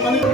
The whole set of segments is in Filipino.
palit-palit.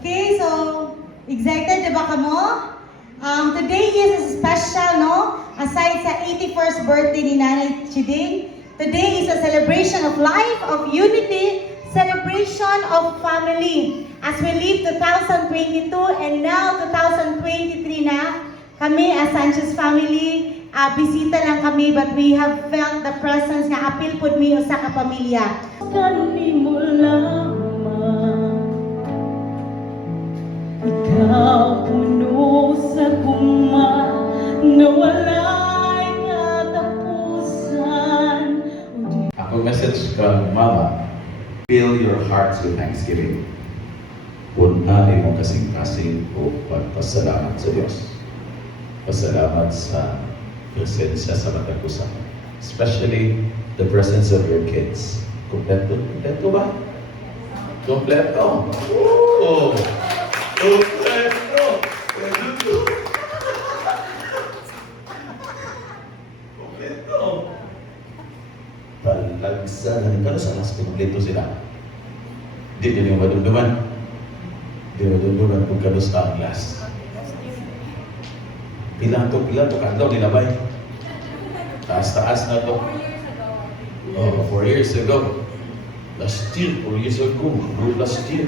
Okay, so excited diba kamo? Today is special, no? Aside sa 81st birthday ni Nanay Chiding, today is a celebration of life, of unity, celebration of family. As we leave 2022 and now 2023 na, kami as Sanchez family, bisita lang kami but we have felt the presence nga apil pud mi usa ka pamilya. Kanuni mo lamang ikaw puno sa guma na wala'y katapusan. Ako message kang Mama, fill your hearts with thanksgiving. Punahin mo kasing-kasing o pagpasalamat sa Diyos. Pasalamat sa presensya sa mata ko sa especially the presence of your kids. Kompleto ba? Kompleto. Oh! Kompleto! Kompleto! Talagsan. Kano sa mas kompleto sila? Di din yung madumduman. Di madumduman kung kano sa anglas. Pila to kanto nilabay. Taas-taas na to. 4 years ago. Last year, 4 years ago. Last year.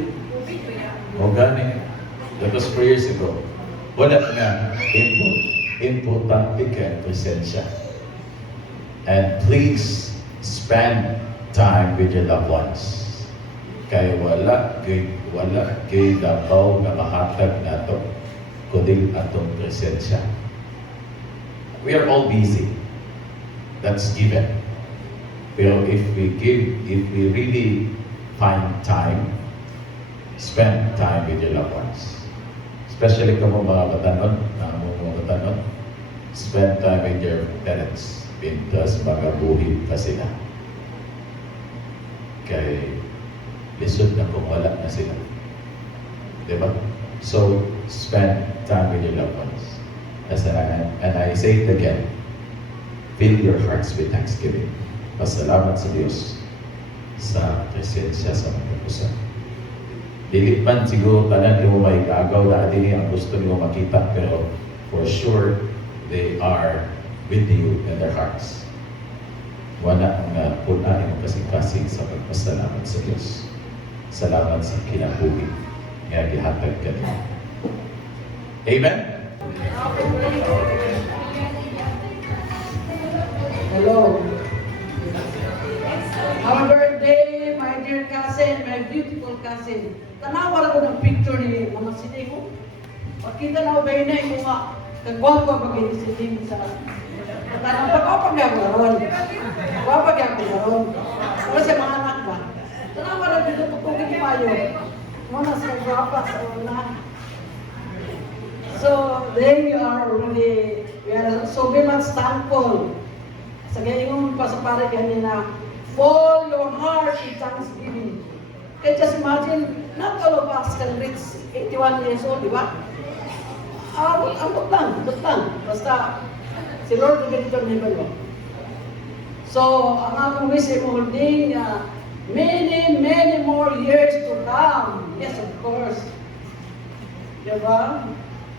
O gani. That was 4 years ago. Wala nga. Importante ka presensya. And please spend time with your loved ones. Kaya wala kay dapaw na mahatag na to kundi atong presensya. We are all busy. That's given. Pero if we really find time, spend time with your loved ones. Especially kamo mga batanon, spend time with your parents. Pintas mga buhid pa sila. Kay lisod na kung wala na sila. Diba? So, spend time with your loved ones. And I say it again, fill your hearts with thanksgiving. Pasalamat sa Diyos sa presensya sa mga pusa. Dili man siguro tanan mo may kagaw dati niya ang gusto niyo makita, pero for sure they are with you in their hearts. Wala ang punahin mo kasing-kasing sa pagpasalamat sa Diyos. Salamat sa kinabuhi nga gihatag ka niya. Amen? Hello. Happy birthday, my dear cousin, my beautiful cousin. Tanawa ko ng picture ni Mama Siding ko. Pakita na ubay na yung mga kagwapo pag ni Siding sa tanang pagkapagagaron. Pagkapagagaron. O sa mga anak ba? Tanawa na dito tutugin payo. Muna sa kagwapa sa una. So, there you are already. We are so very much thankful. Sa gayong pasapare kanina, fill your heart in thanksgiving. Kaya just imagine, not all of us can reach 81 years old, di ba? Ambot lang. Basta, si Lord ganito ni Balo. So, ang akong wish ay holding many more years to come. Yes, of course. Di ba?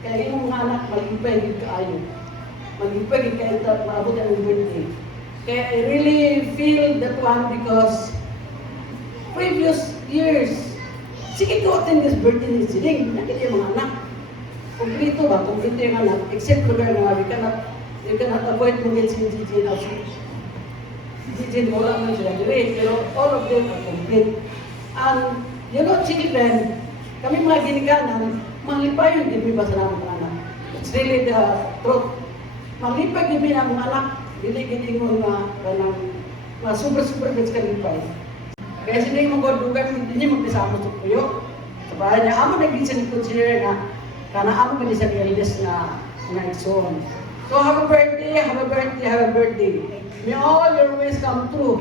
Kaya yung mga anak, malipay kaayo. Malipay kayo maabot ang birthday. Kaya I really feel that one because previous years, sige to attend this birthday ni Siding, nakita yung mga anak. Kumplito ba? Kumplito yung anak. Except lugar na you cannot avoid mo get si Gigi na siya. Gigi wala man sila dire, pero all of them are complete. And you know, children, kami mga ginikanan, malipayon din may basa naman mga anak. It's really the truth. Maglipay gini ang mga anak, dili gini mo nga super gets kalipay. Kaya sila yung mga dugan, hindi niya magkasama sa puyo. Sa bahay niya, amo naging consider na kana amo ka sa eldest na igsoon. So happy birthday, happy birthday, happy birthday. May all your wish come true.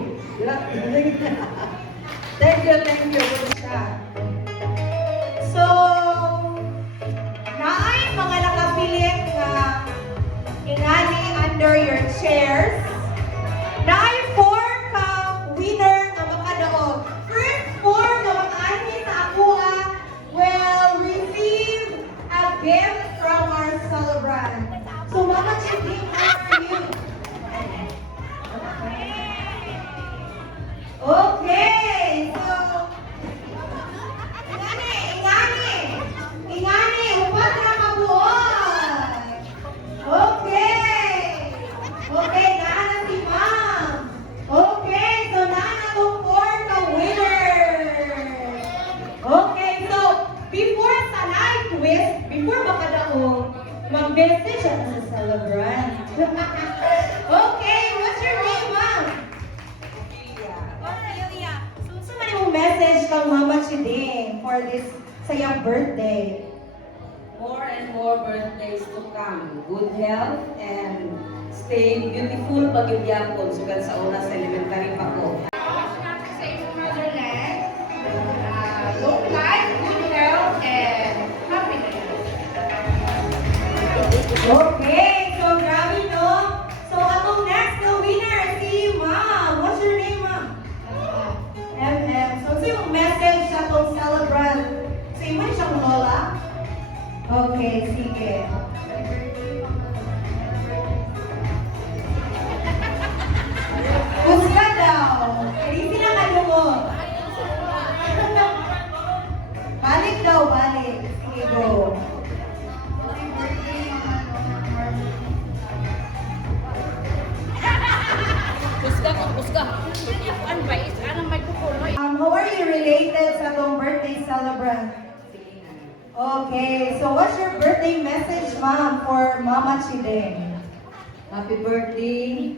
Thank you, So, naay mga nakapilit nga ingani under your chairs. Naay 4 ka winner nga makadaog. First 4 nga makaani sa akuha will receive a gift from our celebrant. So, Mama Chiding, how are you? Okay, so ingani, upat na kabuon. Okay, naana si Ma'am. Okay, so naana tong 4 ka winners. Okay, so before sa live twist, before makadaog, mag-message siya sa celebrant. Okay, what's your name, Ma'am? So many mo message kang Mama Chiding for this sayang birthday. More and more birthdays to come. Good health and stay beautiful pag-ibyapon sugat sa una sa elementary pa ko. Long life, good health, and happiness. Okay, so grabe no? So atong next na winner, si Ma'am. What's your name, Ma'am? MM. So sino message sa atong celebrant? So imo ni siyang lola? Okay, sige. Kusga daw. Hindi sila kalungod. Balik daw, balik. Sige, go. How are you related sa tong birthday celebrant? Okay, so what's your birthday message, Ma'am, for Mama Chiding? Happy birthday,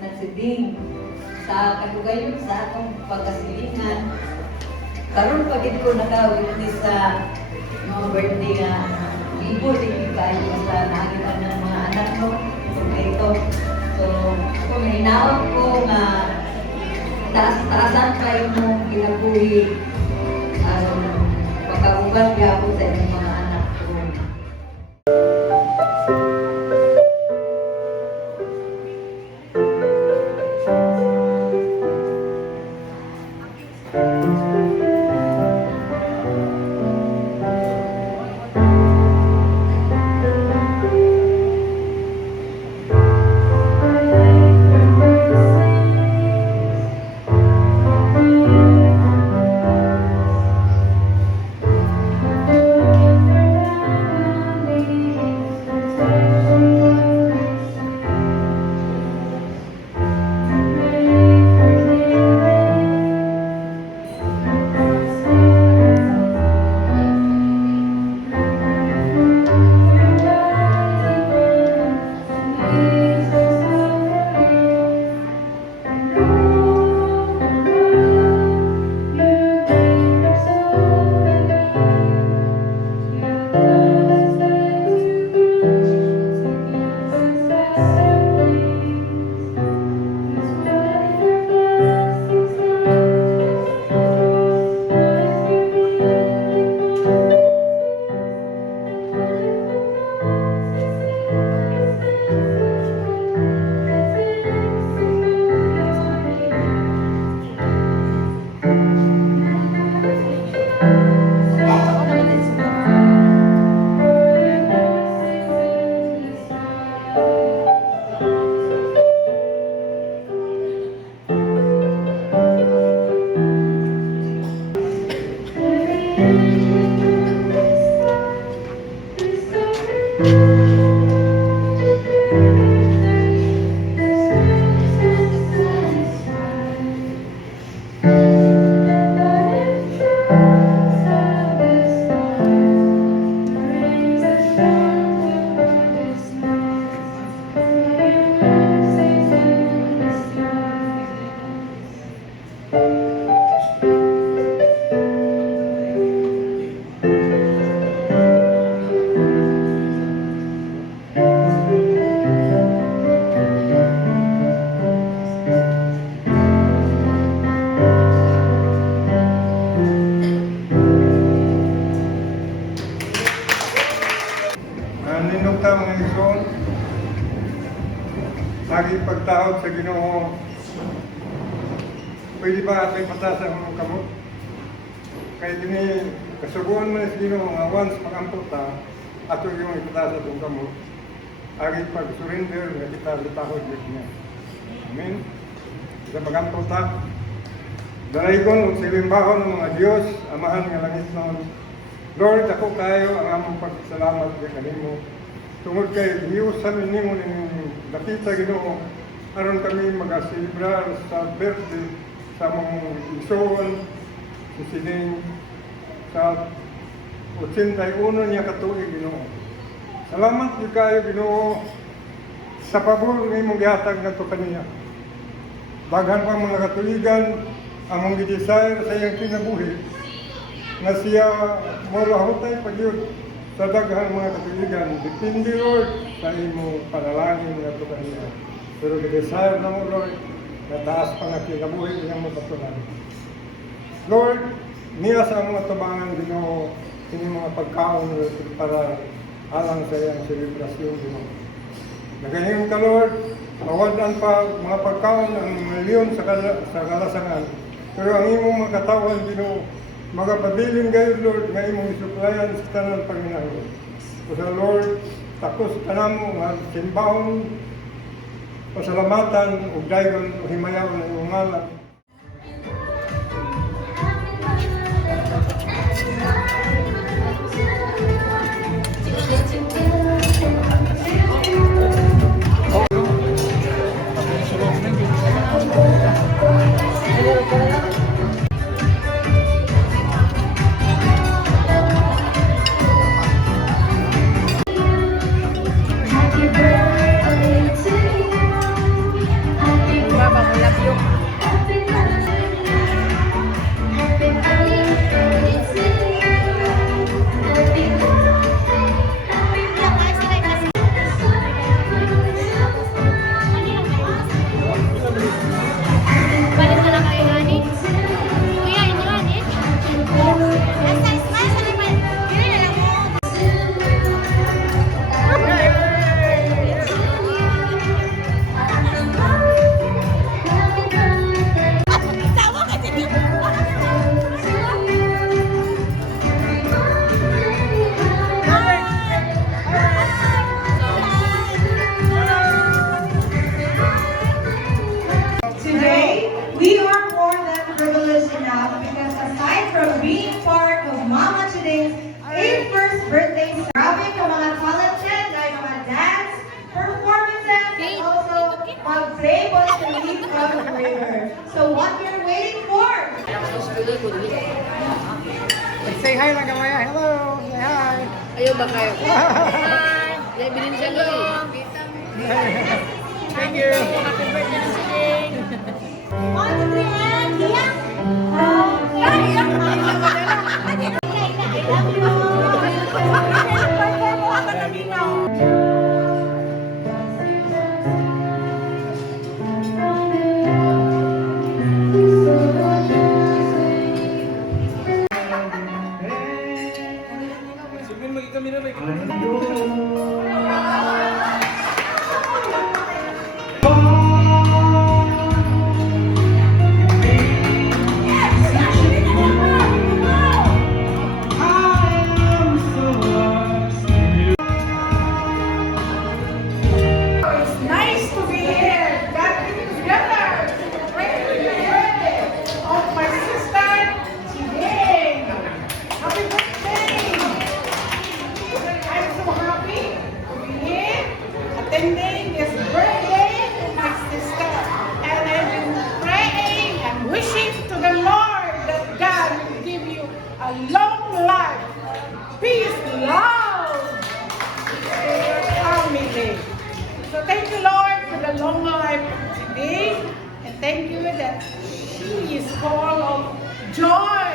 Chiding. Sa kalugayon sa atong pagkasilingan. Karon pagid ko naka-witness sa mga birthday nga libo din kayo sa nagitan ng mga anak ko. Kompleto. So, kung hinaot ko nga taas-taasan kayo mong ginabuhi pagkabugat gapon sa inyong mga anak ko. igsoon, lagi pagtawag sa Ginoo, pwede ba ating patasan mo kamot? Kaya dini, kasubuan mo sa Ginoo nga once makamputa, ato yung ipatasa itong kamot, agi pag-surrender nga kita litahod niya. Amen? Sa makamputa, dalaykon o silimbahon ng mga Diyos, amahan nga langit noon. Lord, ako kayo ang among pagsalamat sa kanimo. Tungod kay hiusan nimo ning nakita Ginoo, aron kami magaselebrar sa birthday sa among igsoon si sining sa 81 niya katuig Ginoo. Salamat gyud kayo Ginoo sa pabor nimong gihatag ngadto kaniya. Daghan pa mga katuigan among gi-desire sa iyang kinabuhi nga siya molahutay pagyud sa daghang mga katuigan. Depende Lord sa imong panalangin nga ito kaniya. Pero gi-desire na mo Lord na taas pa nga kinabuhi iyang mapatulan. Lord, niya sa mga tubangan Ginoo inyong mga pagkaon para alang sa iyang selebrasyon Ginoo. Nagayon ka Lord, mawadan pa mga pagkaon ang milyon sa kalasangan. Pero ang imong mga katawan Ginoo, magapabilin kayo Lord nga imong isuplayan sa tanan Panginoon. O sa Lord, tapos kanamo nga simbahon, pasalamatan ug dayon o himayaw na imong ngalan. Today, we are more than privileged enough because aside from being part of Mama Chiding's 81st birthday, grabe ka mga talented, like mga dance, performances, and also mag-play was the lead from the prayer. So what you're waiting for? Say hi lang kamaya. Hello. Say hi. Ayaw ba kayo? Hi! Yan, bilhin siya ko Thank you. Happy birthday na si Jing! 1, 2, 3, and yeah! Nice to be here. Got me together. Great birthday of my sister, Chiding. Happy birthday. I'm so happy to be here attending this birthday of my sister. And I've been praying and wishing to the Lord that God will give you a long life, peace, love to your family. So thank you, Lord, for the long life today, and thank you that she is full of joy.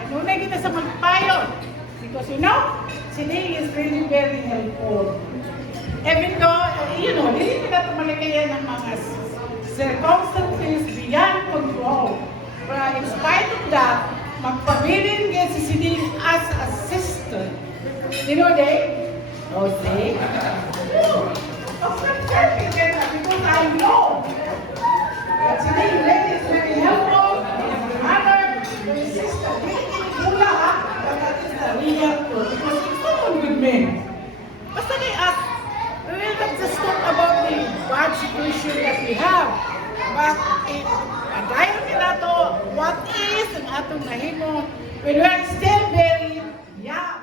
Kanunay kita sa magpayon, because you know, today is really very helpful. Even though, hindi kita tumalikayan ng mga circumstances beyond control. But in spite of that, magpabilin ka si Siding as a sister. You know, they? Oh, see? institution that we have. But dayon nila to, what is ang atong nahimo when we are still very young.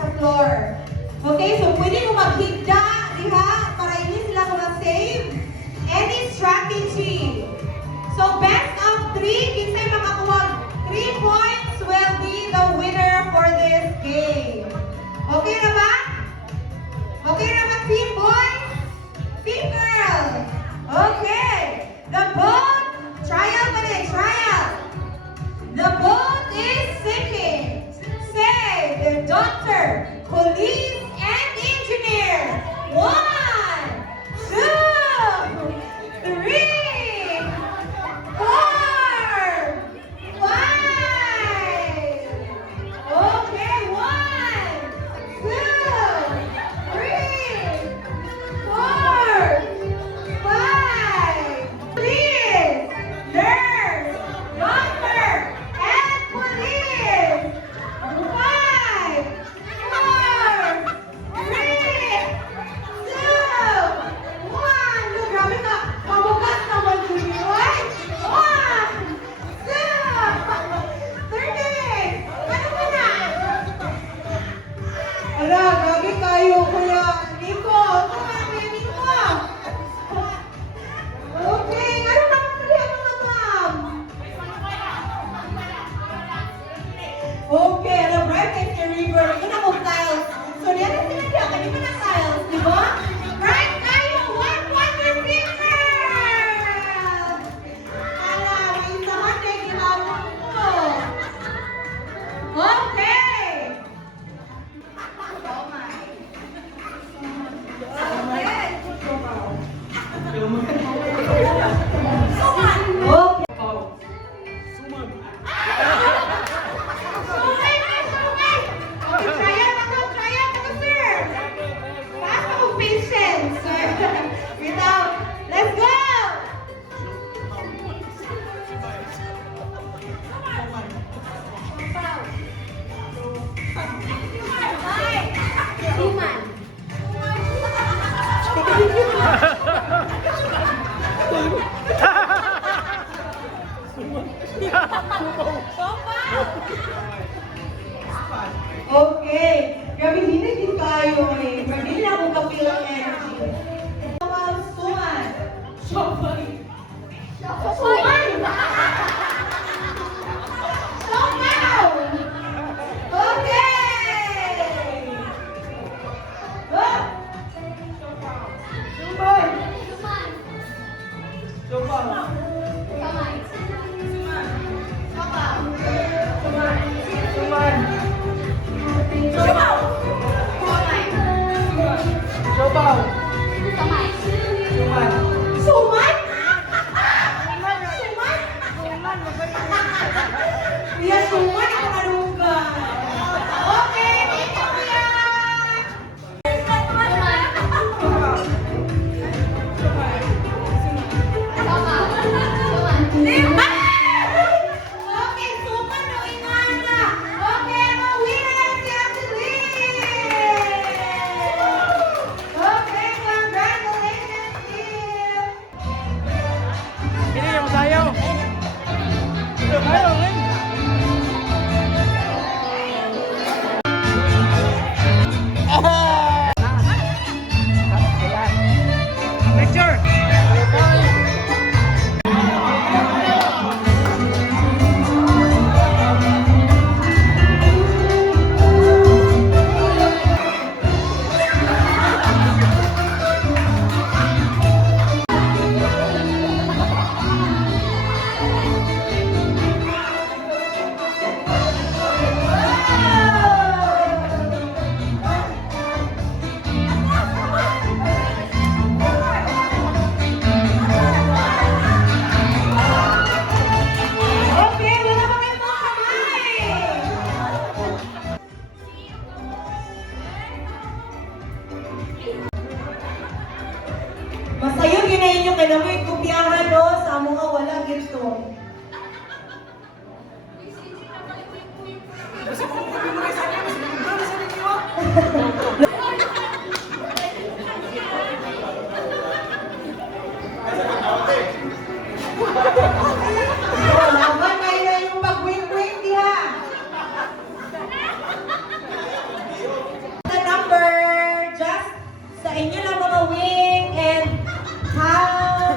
sa floor. Okay, so pwede mo maghigda, diha, para hindi sila ma-save. Any strategy. So best of 3, kinsay makakuha 3 points will be the winner for this game. Okay na ba? Okay na ba, team boys? Team girls? Okay. The boat, trial pa rin, trial. The boat is sinking. Say the doctor, police, and engineer. 1, 2, 3, 4, 5. Okay, 1, 2, 3, 4, 5. Please, nurse, doctor, and police. 5, 4, 3, 2, 1. Look, grabe ka. Mabukas naman yun, oy. 1, 2, 3. Ano ba na? Ala, grabe kayo, Kuya Nico. Kuya Nico. Okay, ano na muli ang mga ma'am? Okay, alam, right next to river, yun ang tiles. So, yan ang sinadya, kanina na tiles, di ba? Right tayo, one wonder picture! Ala, may isahan na ginawin ko. Okay! Okay. Grabe, hindi din kayo eh. Grabe, hindi na akong kapil ang energy. Wow, Suman. Suman. Suman! Suman! Okay! Oh! Suman! Suman? Iya, suman ang karugan. Okay, thank you, Kuya. Okay, suman no inana. Okay, ang winner si Ate Liz. Okay, congratulations, team. Ini yang sayaw. Sayaw, men. Picture. Okay, wala pa kayo mga kamay. Masayo ginayin nyo kaya may kupiyahan no sa mga wala ginto. Laban kayo na yung pag-win-win diha. The number just sa inyo lang mga wing and how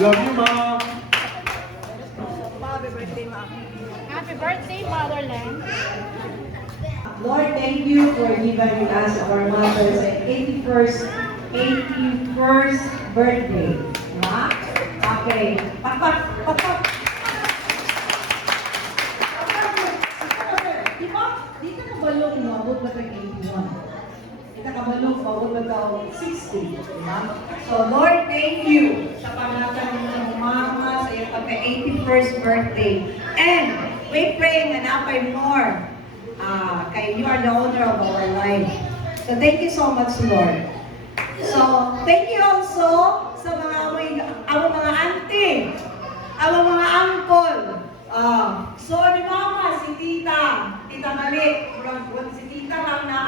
Love you, Ma. Happy birthday, Motherland. Lord, thank you for giving us our mother's 81st birthday. Diba? Okay. Pakpak, pakpak. Diba? Di ka nabalong umabot na tag 81. Di ka nabalong umabot na tag 60. Diba? So, Lord, thank you sa pangatang ng mama sa iyong pagka-81st birthday. And we pray nga napay more. Kay you are the owner of our life. So thank you so much, Lord. So thank you also sa mga mga auntie, ang mga uncle. So ni Mama, si Tita Malik, si Tita lang na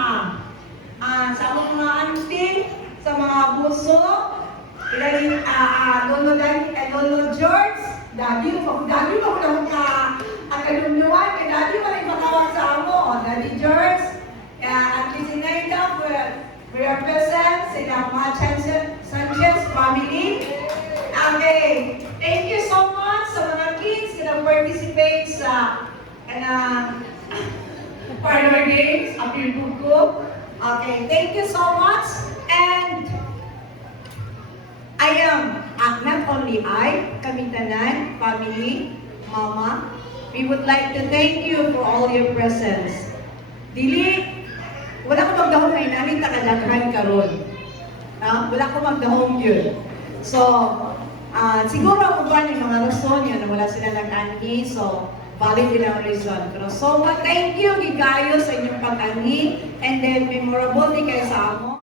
sa mga auntie, sa mga buso, Lolo George, Daddy mo naman ang kalumluan, kay Daddy mo na imakawag sa amo, Daddy George, at least Sinaida for your presence, sila mga Sanchez family. Okay, thank you so much sa mga kids na participate sa parlor games, apil buko. Okay, thank you so much, and I am, not only kami tanan, family, Mama, we would like to thank you for all your presence. Dili, wala ko magdahong may namin takadaghan karon. Wala ko magdahong yun. So, siguro ako ba ng mga rason yun na wala sila nag-ani, so valid din ang reason. Pero so, thank you, gigayo sa inyong pag-ani, and then memorable din kayo sa amo.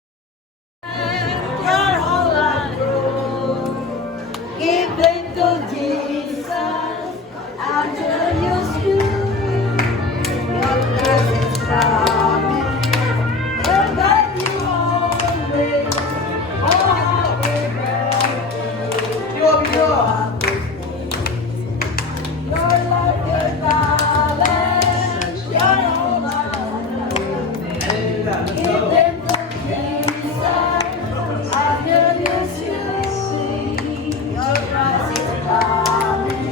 You're all I know. Give it to Jesus. After you speak, your presence coming. Will guide you always. Oh, happy birthday. Your life, your talent, your all I know. Give them to Jesus. After you speak, your presence coming.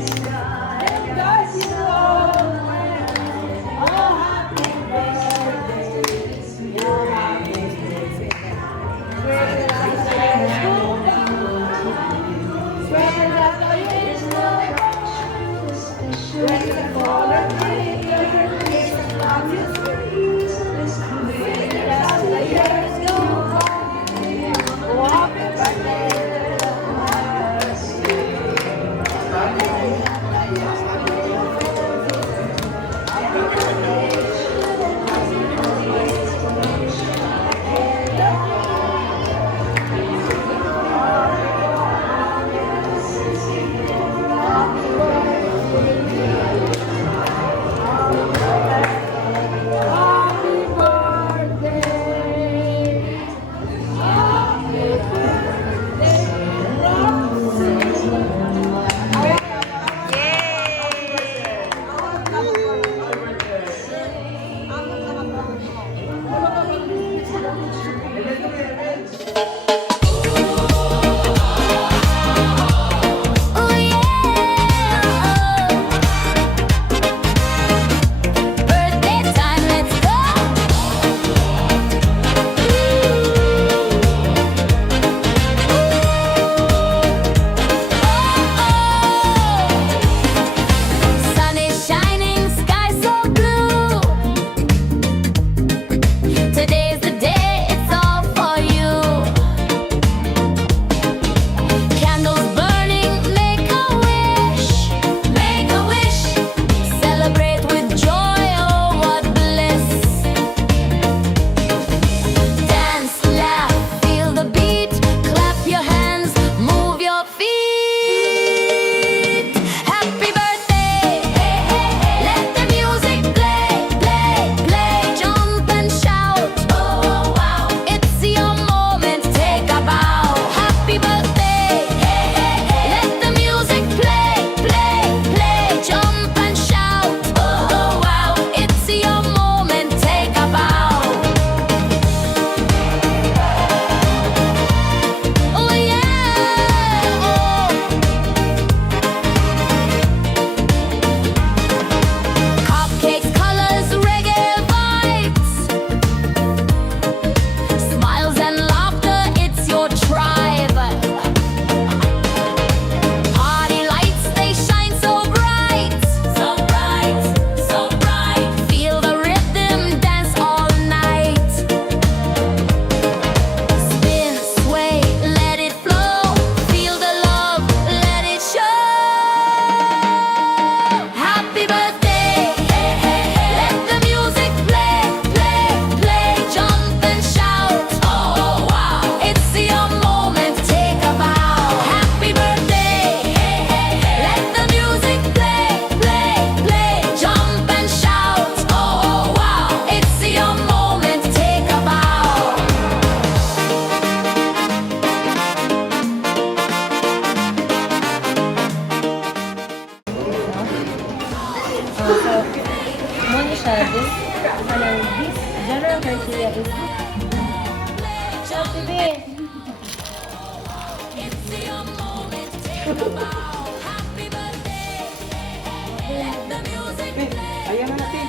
Ayan na natin.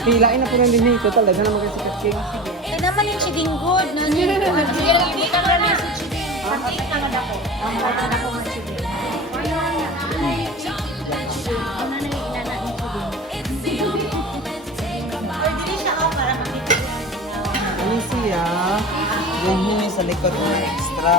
Pilain na po ng dinhi. Total, dagan naman kasi katsing. Ito naman yung chiding good. No? Sige, nag-ibig ka na sa chiding. Pati na nga dako. Ang wala na ko ng chiding. Ano na nga? Ano na yung inana ng chiding? Or dili siya ako para makita. Ano siya? Yung sa likod ng extra.